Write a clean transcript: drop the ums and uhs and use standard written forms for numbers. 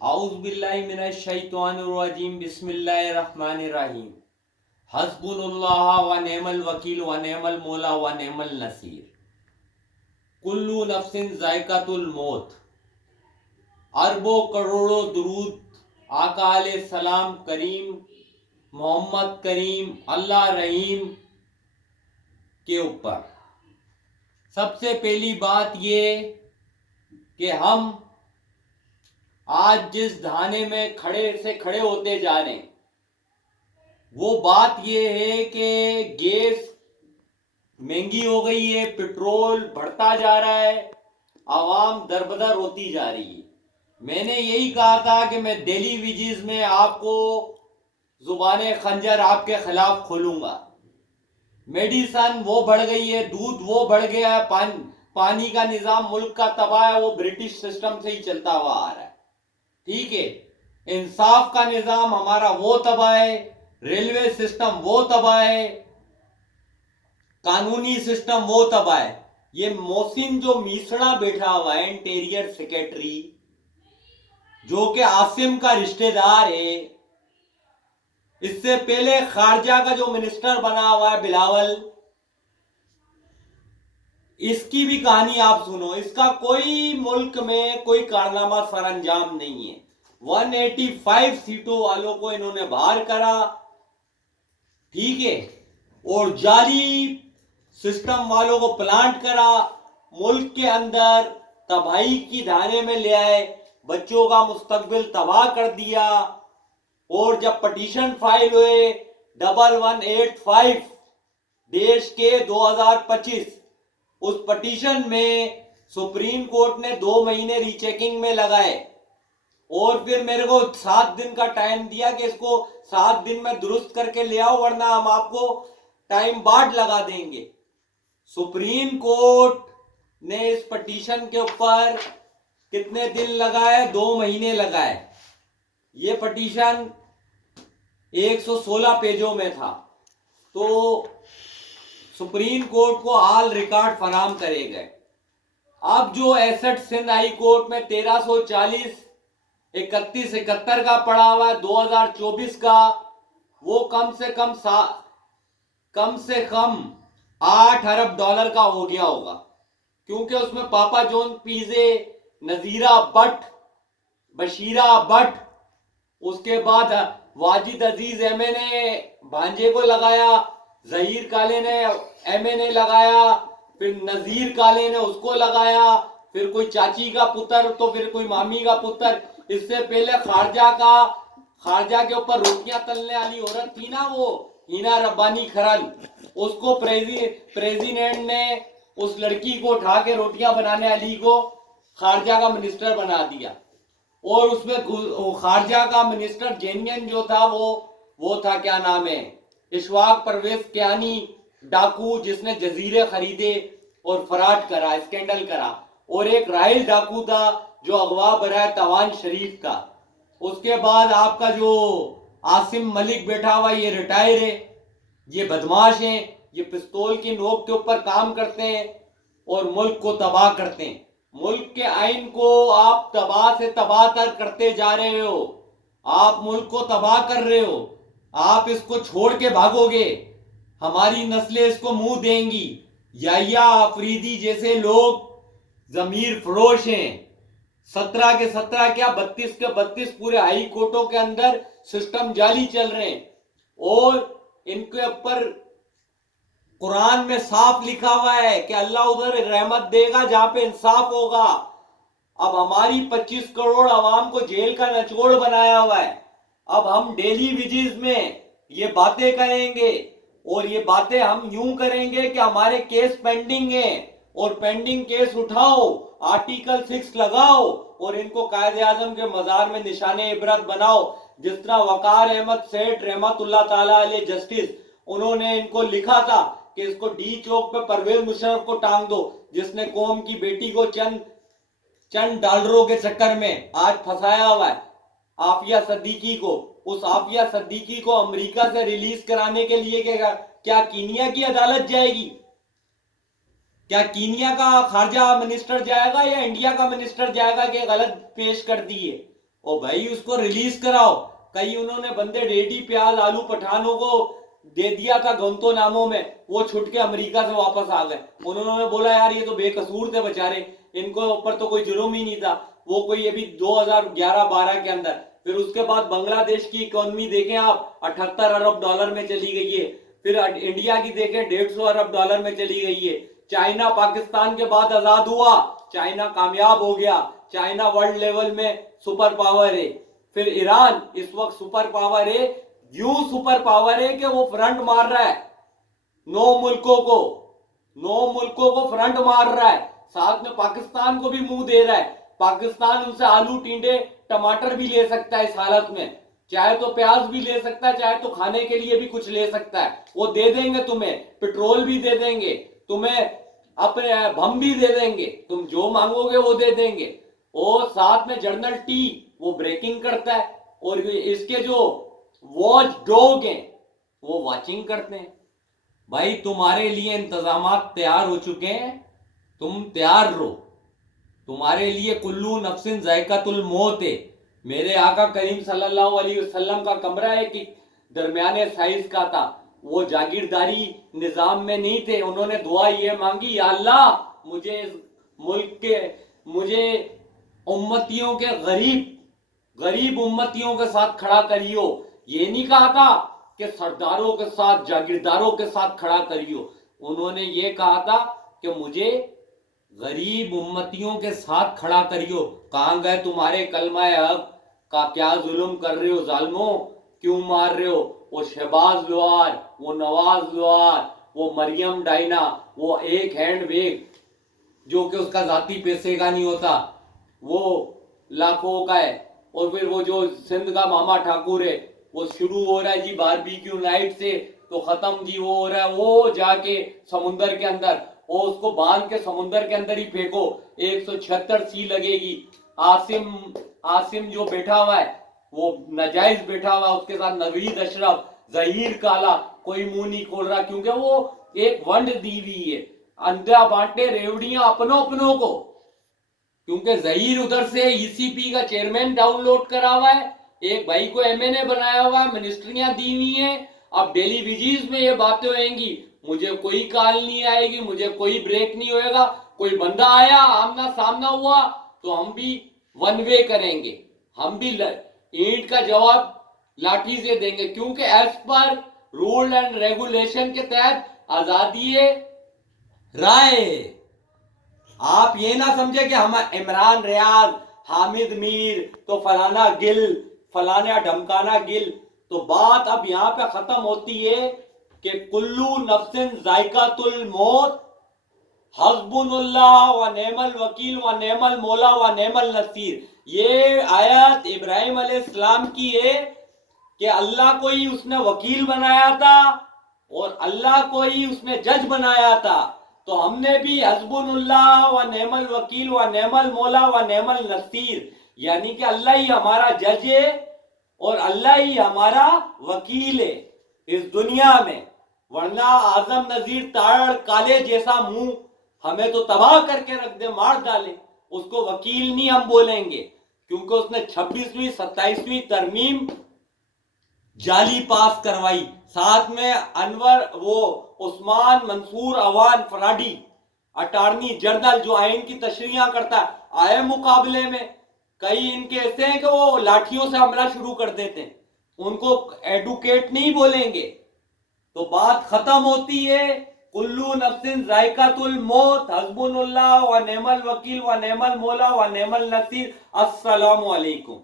اعوذ باللہ من الشیطان الرجیم بسم اللہ الرحمن الرحیم حسبنا اللہ و نعم الوکیل و نعم المولا و نعم النصیر کل نفس ذائقۃ الموت. اربوں کروڑوں درود آقا علیہ السلام کریم محمد کریم اللہ رحیم کے اوپر. سب سے پہلی بات یہ کہ ہم آج جس دھانے میں کھڑے ہوتے جا رہے ہیں وہ بات یہ ہے کہ گیس مہنگی ہو گئی ہے، پٹرول بڑھتا جا رہا ہے، عوام دربدر ہوتی جا رہی ہے. میں نے یہی کہا تھا کہ میں ڈیلی ویجز میں آپ کو زبان خنجر آپ کے خلاف کھولوں گا. میڈیسن وہ بڑھ گئی ہے، دودھ وہ بڑھ گیا ہے، پانی کا نظام ملک کا تباہ ہے، وہ برٹش سسٹم سے ہی چلتا ہوا آ رہا ہے. ٹھیک ہے، انصاف کا نظام ہمارا وہ تباہ ہے، ریلوے سسٹم وہ تباہ ہے، قانونی سسٹم وہ تباہ ہے. یہ محسن جو میسڑا بیٹھا ہوا ہے انٹیریئر سیکریٹری، جو کہ عاصم کا رشتہ دار ہے، اس سے پہلے خارجہ کا جو منسٹر بنا ہوا ہے بلاول، اس کی بھی کہانی آپ سنو. اس کا کوئی ملک میں کوئی کارنامہ سر انجام نہیں ہے. 185 سیٹوں والوں کو انہوں نے باہر کرا، ٹھیک ہے، اور جعلی سسٹم والوں کو پلانٹ کرا، ملک کے اندر تباہی کی دھارے میں لے آئے، بچوں کا مستقبل تباہ کر دیا. اور جب پٹیشن فائل ہوئے 1185 دیش کے 2025، اس پٹیشن میں سپریم کورٹ نے 2 مہینے ری چیکنگ میں لگائے اور پھر میرے کو 7 دن کا ٹائم دیا کہ اس کو 7 دن میں درست کر کے لے آؤ ورنہ ہم آپ کو ٹائم بعد لگا دیں گے. سپریم کورٹ نے اس پٹیشن کے اوپر کتنے دن لگائے؟ 2 مہینے لگائے. یہ پٹیشن 116 پیجوں میں تھا. تو سپریم کورٹ کو آل ریکارڈ فراہم کرے گئے. اب جو ایسٹ سندھ ہائی کورٹ میں 1340 3171 کا پڑا ہوا ہے 2024 کا، وہ کم سے کم $8 ارب کا ہو گیا ہوگا، کیونکہ اس میں پاپا جون پیزے، نذیرہ بٹ، بشیرہ بٹ، اس کے بعد واجد عزیز ایم این اے بھانجے کو لگایا، ظہیر کالے نے ایم این اے لگایا، پھر نذیر کالے نے اس کو لگایا، پھر کوئی چاچی کا پتر تو پھر کوئی مامی کا پتر. اس سے پہلے خارجہ کے اوپر روٹیاں تلنے والی عورت تھی نا، وہ ہینا ربانی کھرل، اس کو پریزیڈنٹ نے اس لڑکی کو اٹھا کے روٹیاں بنانے والی کو خارجہ کا منسٹر بنا دیا. اور اس میں خارجہ کا منسٹر جینین جو تھا وہ تھا، کیا نام ہے، اشفاق پرویز کیانی، ڈاکو جس نے جزیرے خریدے اور فراڈ کرا، اسکینڈل کرا. اور ایک راہل ڈاکو تھا جو اغوا برائے توان شریف کا. اس کے بعد آپ کا جو عاصم ملک بیٹھا ہوا یہ ریٹائر ہے. یہ بدماش ہیں، یہ پستول کی نوک کے اوپر کام کرتے ہیں اور ملک کو تباہ کرتے ہیں. ملک کے آئین کو آپ تباہ سے تباہ تر کرتے جا رہے ہو. آپ ملک کو تباہ کر رہے ہو. آپ اس کو چھوڑ کے بھاگو گے، ہماری نسلیں اس کو منہ دیں گی. یحییٰ آفریدی جیسے لوگ ضمیر فروش ہیں. 17 کے 17 کیا 32 کے 32 پورے ہائی کورٹوں کے اندر سسٹم جعلی چل رہے ہیں. اور ان کے اوپر قرآن میں صاف لکھا ہوا ہے کہ اللہ ادھر رحمت دے گا جہاں پہ انصاف ہوگا. اب ہماری 25 کروڑ عوام کو جیل کا نچوڑ بنایا ہوا ہے. اب ہم ڈیلی ویجز میں یہ باتیں کہیں گے اور یہ باتیں ہم یوں کریں گے کہ ہمارے کیس پینڈنگ ہیں اور پینڈنگ کیس اٹھاؤ، آرٹیکل 6 لگاؤ اور ان کو قائد اعظم کے مزار میں نشان عبرت بناؤ. جس طرح وقار احمد سیٹھ رحمت اللہ تعالی علیہ جسٹس، انہوں نے ان کو لکھا تھا کہ اس کو ڈی چوک پہ پرویز مشرف کو ٹانگ دو، جس نے قوم کی بیٹی کو چند ڈالروں کے چکر میں آج پھنسایا ہوا ہے. عافیہ صدیقی کو، اس عافیہ صدیقی کو امریکہ سے ریلیز کرانے کے لیے کیا کینیا کی عدالت جائے گی؟ کیا کینیا کا خارجہ منسٹر جائے گا یا انڈیا کا منسٹر جائے گا کہ غلط پیش کر دیے؟ ओ भाई उसको रिलीज कराओ। कई उन्होंने बंदे रेडी प्याज आलू पठानों को दे दिया था गंतो नामों में, वो छुट के अमेरिका से वापस आ गए। उन्होंने बोला यार ये तो बेकसूर थे बेचारे, इनको ऊपर तो कोई जुर्म ही नहीं था। वो कोई अभी 2011-12 के अंदर। फिर उसके बाद बांग्लादेश की इकोनॉमी देखें आप, 78 अरब डॉलर में चली गई है। फिर इंडिया की देखें, 150 अरब डॉलर में चली गई है। चाइना पाकिस्तान के बाद आजाद हुआ, चाइना कामयाब हो गया, चाइना वर्ल्ड लेवल में सुपर पावर है। फिर ईरान इस वक्त सुपर पावर है, यूं सुपर पावर है कि वो फ्रंट मार रहा है 9 मुल्कों को फ्रंट मार रहा है, साथ में पाकिस्तान को भी मुंह दे रहा है। पाकिस्तान उनसे आलू टींडे टमाटर भी ले सकता है इस हालत में, चाहे तो प्याज भी ले सकता है, चाहे तो खाने के लिए भी कुछ ले सकता है। वो दे देंगे तुम्हें, पेट्रोल भी दे देंगे तुम्हें, अपने बम भी दे देंगे, तुम जो मांगोगे वो दे देंगे। और साथ में जर्नल टी वो ब्रेकिंग करता है, और इसके जो वॉच डॉग हैं वो वॉचिंग करते हैं। भाई तुम्हारे लिए इंतजामात तैयार हो चुके हैं, तुम तैयार रहो। तुम्हारे लिए कुल्लू नफ्सिन जायकातुल मौत है। मेरे आका करीम सल्लल्लाहु अलैहि वसल्लम का कमरा है कि दरमियाने साइज का था, वो जागीरदारी निजाम में नहीं थे। उन्होंने दुआ ये मांगी, या अल्लाह मुझे इस मुल्क के, मुझे उम्मतियों के गरीब उम्मतियों के साथ खड़ा करियो। ये नहीं कहा था कि सरदारों के साथ जागीरदारों के साथ खड़ा करियो, उन्होंने ये कहा था कि मुझे गरीब उम्मतियों के साथ खड़ा करियो। कहां गए तुम्हारे कलमाए हक का, क्या जुल्म कर रहे हो जालिमों, क्यों मार रहे हो? वो शहबाज लोहार, वो नवाज लोहार, वो मरियम डाइना, वो एक हैंड बैग जो कि उसका जाती पैसे का नहीं होता, वो लाखों का है। और फिर वो जो सिंध का मामा ठाकुर है, वो शुरू हो रहा है जी बारबेक्यू नाइट से, तो खत्म जी वो हो रहा है वो जाके समुंदर के अंदर, वो उसको बांध के समुंदर के अंदर ही फेंको, 176 सी लगेगी। आसिम जो बैठा हुआ है वो नाजायज बैठा हुआ, उसके साथ नवीद अशरफ, जहीर काला, कोई मुंह नहीं खोल रहा, क्योंकि वो एक वंड दी हुई है, अंडा बांटे रेवड़ियां अपनों को। क्योंकि जहीर उधर से ईसीपी का चेयरमैन डाउनलोड करा हुआ है, एक भाई को एमएनए बनाया हुआ है, मिनिस्ट्रियां दी हुई हैं। अब डेली विजीज में ये बातें होंगी, मुझे कोई कॉल नहीं आएगी, मुझे कोई ब्रेक नहीं होएगा। कोई बंदा आया आमना सामना हुआ तो हम भी वन वे करेंगे, हम भी ईंट का जवाब लाठी से देंगे, क्योंकि as per rule and regulation के तहत आजादी राय। आप ये ना समझे कि हम इमरान रियाज, हामिद मीर, तो फलाना गिल, फलाना ढमकाना गिल। तो बात अब यहां पे खत्म होती है कि कुल्लू नफ्सिन जायकातुल मौत, हस्बुनुल्लाह व नेमल वकील व नेमल मौला व नेमल नसीर। ये आयत इब्राहिम अलैहिस्सलाम की है कि अल्लाह को ही उसने वकील बनाया था और अल्लाह को ही उसने जज बनाया था। तो हमने भी हस्बुनुल्लाह व नेमल वकील व नेमल मौला व नेमल नसीर, यानी कि अल्लाह ही हमारा जज है और अल्लाह ही हमारा वकील है इस दुनिया में। वरना आजम नजीर ताड़ काले जैसा मुंह हमें तो तबाह करके रख दे, मार डाले, उसको वकील नहीं हम बोलेंगे, क्योंकि उसने 26वीं 27वीं तरमीम जाली पास करवाई। साथ में अनवर वो उस्मान मंसूर अवान फराडी अटॉर्नी जनरल जो आइन की तशरीह करता है, आए मुकाबले में। कई इनके ऐसे हैं कि वो लाठियों से हमला शुरू कर देते हैं, उनको एडवोकेट नहीं बोलेंगे। तो बात खत्म होती है, कुल्लू नफ्सिन जायकातुल मौत, हस्बुनुल्लाह व नेमल वकील व नेमल मौला व नेमल नसीर। अस्सलामु अलैकुम।